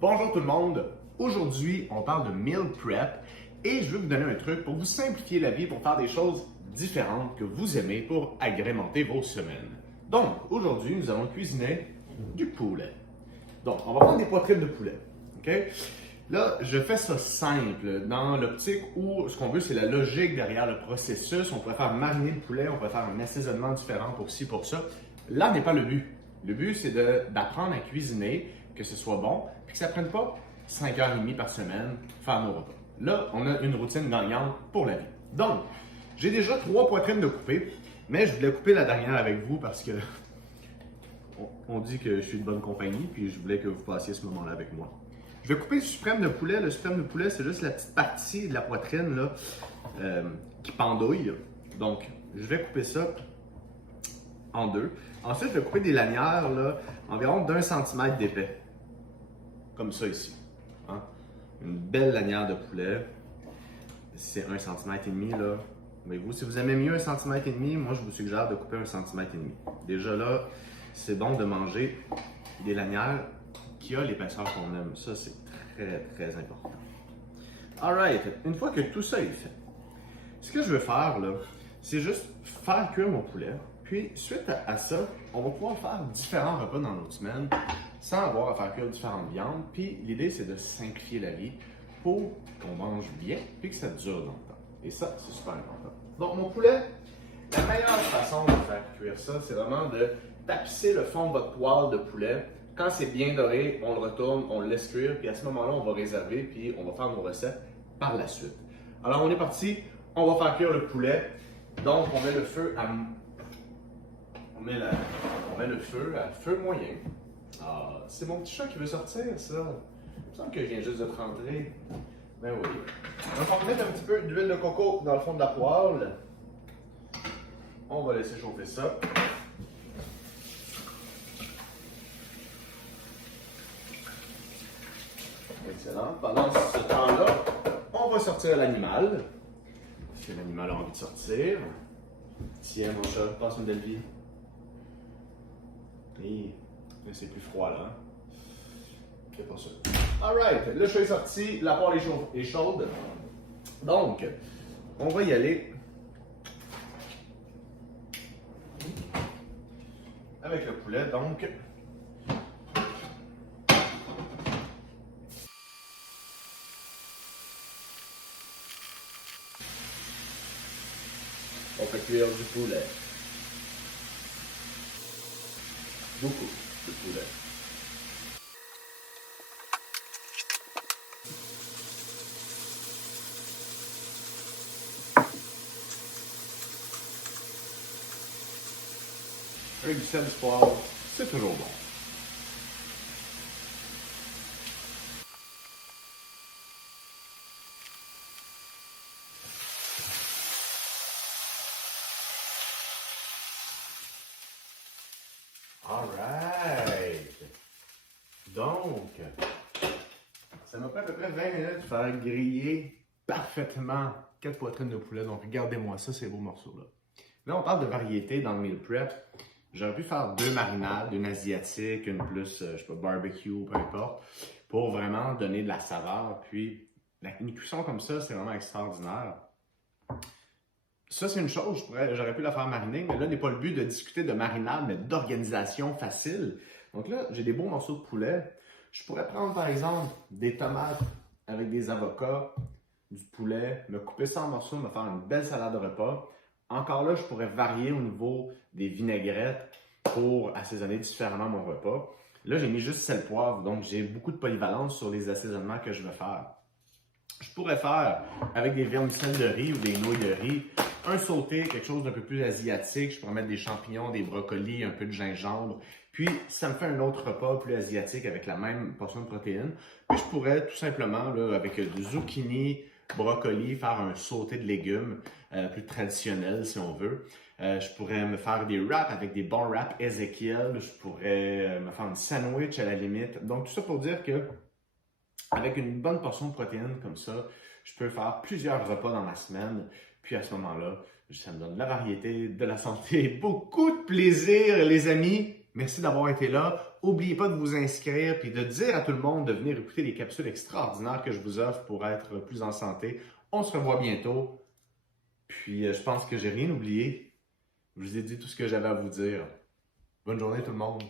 Bonjour tout le monde, aujourd'hui on parle de meal prep et je veux vous donner un truc pour vous simplifier la vie, pour faire des choses différentes que vous aimez pour agrémenter vos semaines. Donc aujourd'hui nous allons cuisiner du poulet. Donc on va prendre des poitrines de poulet, ok? Là je fais ça simple dans l'optique où ce qu'on veut c'est la logique derrière le processus. On pourrait faire mariner le poulet, on pourrait faire un assaisonnement différent pour ci, pour ça. Là n'est pas le but. Le but c'est d'apprendre à cuisiner, que ce soit bon, puis que ça ne prenne pas 5h30 par semaine faire nos repas. Là, on a une routine gagnante pour la vie. Donc, j'ai déjà 3 poitrines de couper, mais je voulais couper la dernière avec vous parce que on dit que je suis de bonne compagnie, puis je voulais que vous passiez ce moment-là avec moi. Je vais couper le suprême de poulet. Le suprême de poulet, c'est juste la petite partie de la poitrine là, qui pendouille. Donc, je vais couper ça en deux. Ensuite, je vais couper des lanières là, environ d'1 cm d'épais. Comme ça ici. Hein? Une belle lanière de poulet. C'est 1,5 cm là. Mais vous, si vous aimez mieux 1,5 cm, moi je vous suggère de couper 1,5 cm. Déjà là, c'est bon de manger des lanières qui ont l'épaisseur qu'on aime. Ça, c'est très, très important. Alright, une fois que tout ça est fait, ce que je veux faire là, c'est juste faire cuire mon poulet. Puis, suite à ça, on va pouvoir faire différents repas dans notre semaine sans avoir à faire cuire différentes viandes. Puis, l'idée, c'est de simplifier la vie pour qu'on mange bien puis que ça dure longtemps. Et ça, c'est super important. Donc, mon poulet, la meilleure façon de faire cuire ça, c'est vraiment de tapisser le fond de votre poêle de poulet. Quand c'est bien doré, on le retourne, on le laisse cuire. Puis, à ce moment-là, on va réserver puis on va faire nos recettes par la suite. Alors, on est parti. On va faire cuire le poulet. Donc, on met le feu à... On met le feu à feu moyen. Ah, c'est mon petit chat qui veut sortir, ça. Il me semble que je viens juste de rentrer. Ben oui. Donc, on va mettre un petit peu d'huile de coco dans le fond de la poêle. On va laisser chauffer ça. Excellent. Pendant ce temps-là, on va sortir l'animal. Si l'animal a envie de sortir. Tiens, mon chat, passe une belle vie. Et c'est plus froid là. C'est pas ça. Alright, le chat est sorti, la poêle est chaude. Donc, on va y aller avec le poulet. Donc, on fait cuire du poulet. Beaucoup de poulet. Avec du sel, du poivre, c'est toujours bon. Alright! Donc, ça m'a pris à peu près 20 minutes de faire griller parfaitement 4 poitrines de poulet. Donc, regardez-moi ça, ces beaux morceaux-là. Là, on parle de variété dans le meal prep. J'aurais pu faire 2 marinades, une asiatique, une plus, je sais pas, barbecue, peu importe, pour vraiment donner de la saveur. Puis, une cuisson comme ça, c'est vraiment extraordinaire. Ça, c'est une chose, j'aurais pu la faire mariner, mais là n'est pas le but de discuter de marinade, mais d'organisation facile. Donc là, j'ai des beaux morceaux de poulet. Je pourrais prendre, par exemple, des tomates avec des avocats, du poulet, me couper ça en morceaux, me faire une belle salade de repas. Encore là, je pourrais varier au niveau des vinaigrettes pour assaisonner différemment mon repas. Là, j'ai mis juste sel poivre, donc j'ai beaucoup de polyvalence sur les assaisonnements que je veux faire. Je pourrais faire avec des vermicelles de riz ou des nouilles de riz, un sauté, quelque chose d'un peu plus asiatique. Je pourrais mettre des champignons, des brocolis, un peu de gingembre. Puis, ça me fait un autre repas plus asiatique avec la même portion de protéines. Puis, je pourrais tout simplement, là, avec du zucchini, brocoli, faire un sauté de légumes plus traditionnel si on veut. Je pourrais me faire des wraps avec des bons wraps Ezekiel. Je pourrais me faire un sandwich à la limite. Donc, tout ça pour dire que avec une bonne portion de protéines comme ça, je peux faire plusieurs repas dans ma semaine. Puis à ce moment-là, ça me donne de la variété, de la santé, beaucoup de plaisir, les amis. Merci d'avoir été là. N'oubliez pas de vous inscrire et de dire à tout le monde de venir écouter les capsules extraordinaires que je vous offre pour être plus en santé. On se revoit bientôt. Puis, je pense que j'ai rien oublié. Je vous ai dit tout ce que j'avais à vous dire. Bonne journée tout le monde.